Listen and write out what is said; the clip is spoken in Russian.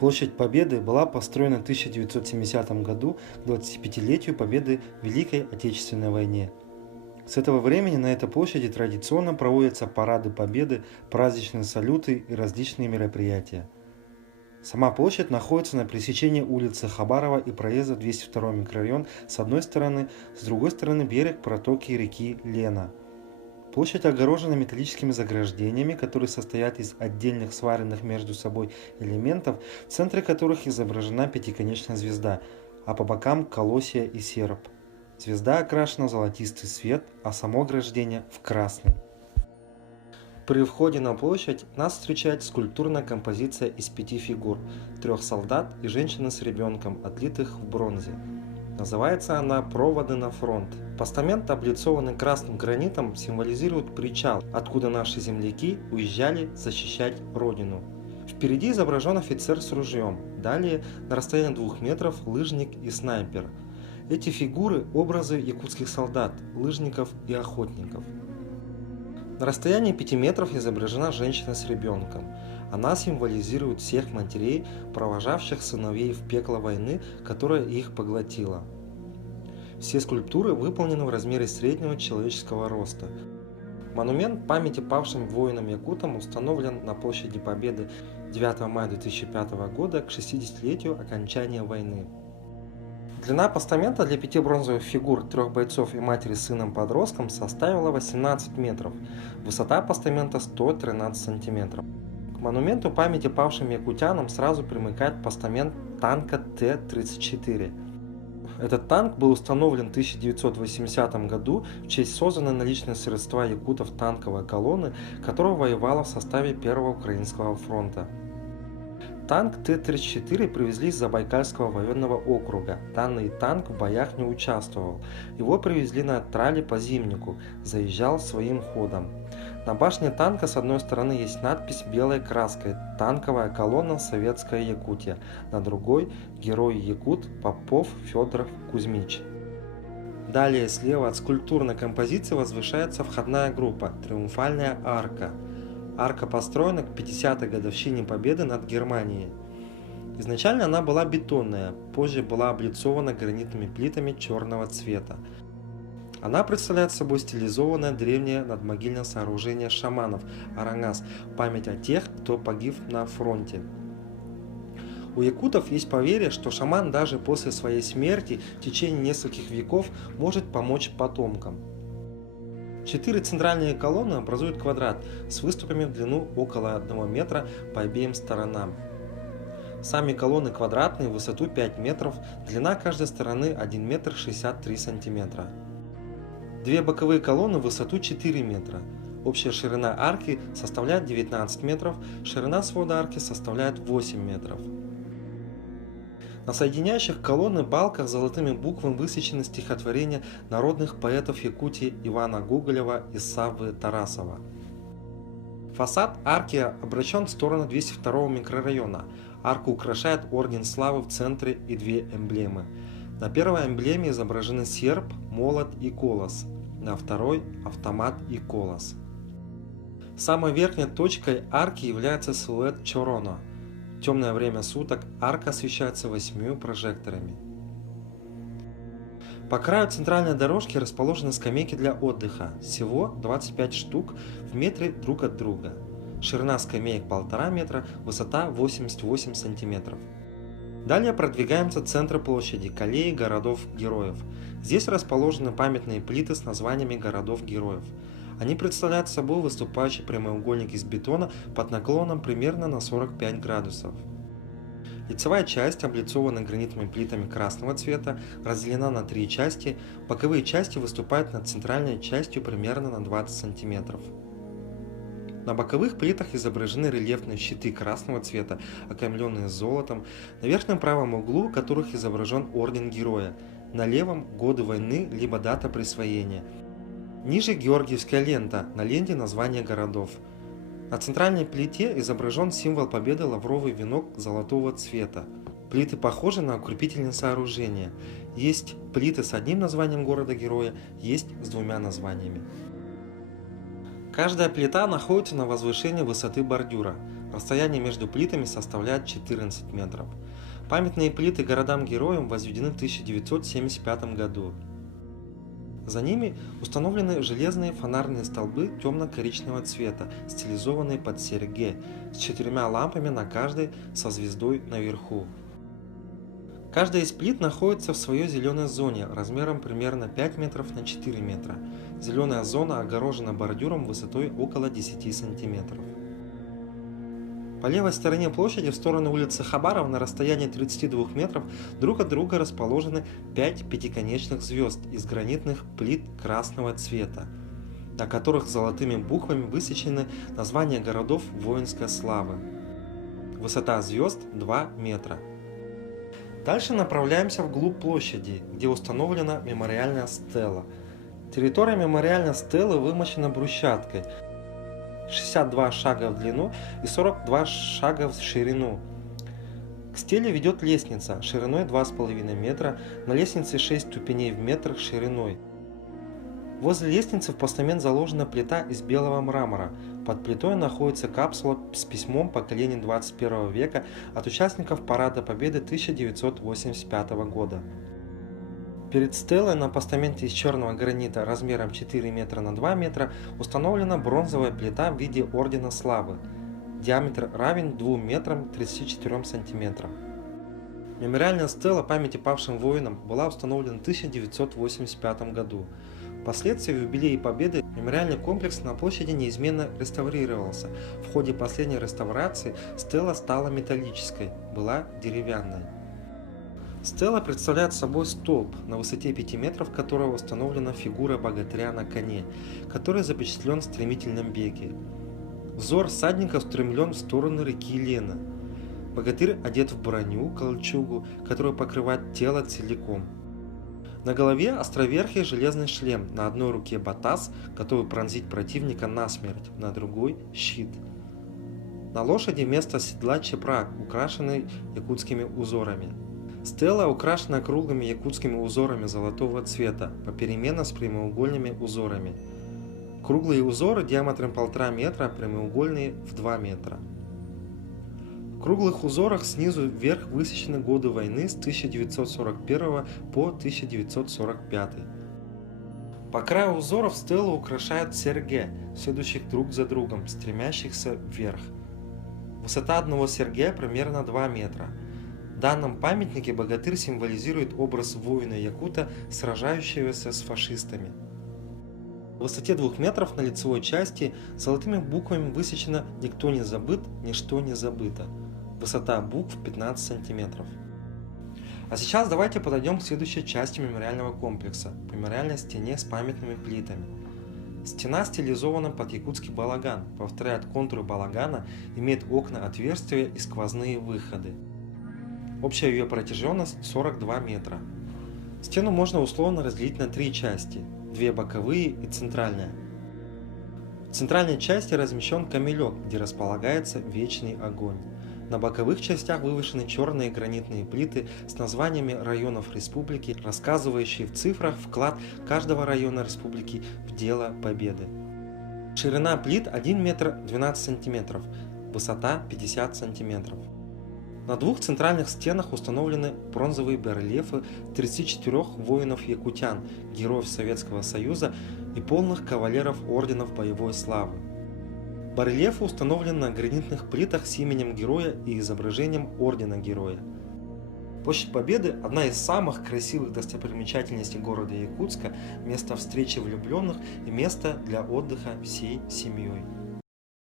Площадь Победы была построена в 1970 году к 25-летию победы в Великой Отечественной войне. С этого времени на этой площади традиционно проводятся парады Победы, праздничные салюты и различные мероприятия. Сама площадь находится на пересечении улицы Хабарова и проезда 202 микрорайон с одной стороны, с другой стороны берег протоки реки Лена. Площадь огорожена металлическими заграждениями, которые состоят из отдельных сваренных между собой элементов, в центре которых изображена пятиконечная звезда, а по бокам колосья и серп. Звезда окрашена в золотистый цвет, а само ограждение в красный. При входе на площадь нас встречает скульптурная композиция из 5 фигур, 3 солдат и женщины с ребенком, отлитых в бронзе. Называется она «Проводы на фронт». Постамент, облицованный красным гранитом, символизирует причал, откуда наши земляки уезжали защищать родину. Впереди изображен офицер с ружьем, далее на расстоянии 2 метров лыжник и снайпер. Эти фигуры – образы якутских солдат, лыжников и охотников. На расстоянии 5 метров изображена женщина с ребенком. Она символизирует всех матерей, провожавших сыновей в пекло войны, которая их поглотила. Все скульптуры выполнены в размере среднего человеческого роста. Монумент памяти павшим воинам-якутам установлен на площади Победы 9 мая 2005 года к 60-летию окончания войны. Длина постамента для 5 бронзовых фигур, 3 бойцов и матери с сыном-подростком составила 18 метров. Высота постамента 113 сантиметров. К монументу памяти павшим якутянам сразу примыкает постамент танка Т-34. Этот танк был установлен в 1980 году в честь созданной на личные средства якутов танковой колонны, которая воевала в составе Первого Украинского фронта. Танк Т-34 привезли из Забайкальского военного округа. Данный танк в боях не участвовал. Его привезли на трале по Зимнику, заезжал своим ходом. На башне танка с одной стороны есть надпись белой краской «Танковая колонна Советская Якутия», на другой «Герой Якут Попов Федоров Кузьмич». Далее слева от скульптурной композиции возвышается входная группа «Триумфальная арка». Арка построена к 50-й годовщине Победы над Германией. Изначально она была бетонная, позже была облицована гранитными плитами черного цвета. Она представляет собой стилизованное древнее надмогильное сооружение шаманов Арангас в память о тех, кто погиб на фронте. У якутов есть поверье, что шаман даже после своей смерти в течение нескольких веков может помочь потомкам. 4 центральные колонны образуют квадрат с выступами в длину около 1 метра по обеим сторонам. Сами колонны квадратные, в высоту 5 метров, длина каждой стороны 1 метр 63 сантиметра. 2 боковые колонны в высоту 4 метра. Общая ширина арки составляет 19 метров, ширина свода арки составляет 8 метров. На соединяющих колонны балках золотыми буквами высечены стихотворения народных поэтов Якутии Ивана Гоголева и Саввы Тарасова. Фасад арки обращен в сторону 202 микрорайона. Арку украшает орден славы в центре и 2 эмблемы. На первой эмблеме изображены серп, молот и колос, на второй – автомат и колос. Самой верхней точкой арки является силуэт Чороно. В темное время суток арка освещается 8 прожекторами. По краю центральной дорожки расположены скамейки для отдыха, всего 25 штук в метре друг от друга. Ширина скамеек 1,5 метра, высота 88 сантиметров. Далее продвигаемся в центр площади, к аллее городов-героев. Здесь расположены памятные плиты с названиями городов-героев. Они представляют собой выступающий прямоугольник из бетона под наклоном примерно на 45 градусов. Лицевая часть, облицованная гранитными плитами красного цвета, разделена на 3 части, боковые части выступают над центральной частью примерно на 20 см. На боковых плитах изображены рельефные щиты красного цвета, окаймленные золотом, на верхнем правом углу которых изображен орден героя, на левом – годы войны либо дата присвоения. Ниже георгиевская лента, на ленте названия городов. На центральной плите изображен символ победы лавровый венок золотого цвета. Плиты похожи на укрепительные сооружения. Есть плиты с одним названием города-героя, есть с 2 названиями. Каждая плита находится на возвышении высоты бордюра. Расстояние между плитами составляет 14 метров. Памятные плиты городам-героям возведены в 1975 году. За ними установлены железные фонарные столбы темно-коричневого цвета, стилизованные под серьги, с 4 лампами на каждой со звездой наверху. Каждая из плит находится в своей зеленой зоне размером примерно 5 метров на 4 метра. Зеленая зона огорожена бордюром высотой около 10 сантиметров. По левой стороне площади в сторону улицы Хабаров на расстоянии 32 метров друг от друга расположены 5 пятиконечных звезд из гранитных плит красного цвета, на которых золотыми буквами высечены названия городов воинской славы. Высота звезд 2 метра. Дальше направляемся вглубь площади, где установлена мемориальная стела. Территория мемориальной стелы вымощена брусчаткой, 62 шага в длину и 42 шага в ширину. К стеле ведет лестница шириной 2,5 метра, на лестнице 6 ступеней в метр шириной. Возле лестницы в постамент заложена плита из белого мрамора. Под плитой находится капсула с письмом поколений 21 века от участников Парада Победы 1985 года. Перед стелой на постаменте из черного гранита размером 4 метра на 2 метра установлена бронзовая плита в виде Ордена Славы. Диаметр равен 2 метрам 34 сантиметрам. Мемориальная стела памяти павшим воинам была установлена в 1985 году. Впоследствии в юбилей Победы мемориальный комплекс на площади неизменно реставрировался. В ходе последней реставрации стела стала металлической, была деревянной. Стела представляет собой столб на высоте 5 метров, которого установлена фигура богатыря на коне, который запечатлен в стремительном беге. Взор всадника устремлен в сторону реки Лена. Богатырь одет в броню, кольчугу, которая покрывает тело целиком. На голове островерхий железный шлем, на одной руке батас, готовый пронзить противника насмерть, на другой щит. На лошади вместо седла чепрак, украшенный якутскими узорами. Стела украшена круглыми якутскими узорами золотого цвета, попеременно с прямоугольными узорами. Круглые узоры диаметром 1,5 метра, прямоугольные в 2 метра. В круглых узорах снизу вверх высечены годы войны с 1941 по 1945. По краю узоров стелу украшают серьги, следующих друг за другом, стремящихся вверх. Высота одного серьги примерно 2 метра. В данном памятнике богатырь символизирует образ воина-якута, сражающегося с фашистами. В высоте 2 метров на лицевой части золотыми буквами высечено «Никто не забыт, ничто не забыто». Высота букв 15 сантиметров. А сейчас давайте подойдем к следующей части мемориального комплекса – мемориальной стене с памятными плитами. Стена стилизована под якутский балаган, повторяет контуры балагана, имеет окна-отверстия и сквозные выходы. Общая ее протяженность 42 метра. Стену можно условно разделить на 3 части – 2 боковые и центральная. В центральной части размещен камелек, где располагается вечный огонь. На боковых частях вывешены черные гранитные плиты с названиями районов республики, рассказывающие в цифрах вклад каждого района республики в дело победы. Ширина плит 1 метр 12 сантиметров, высота 50 сантиметров. На 2 центральных стенах установлены бронзовые барельефы 34 воинов-якутян, героев Советского Союза и полных кавалеров орденов боевой славы. Барельефы установлены на гранитных плитах с именем героя и изображением ордена героя. Площадь Победы – одна из самых красивых достопримечательностей города Якутска, место встречи влюбленных и место для отдыха всей семьей.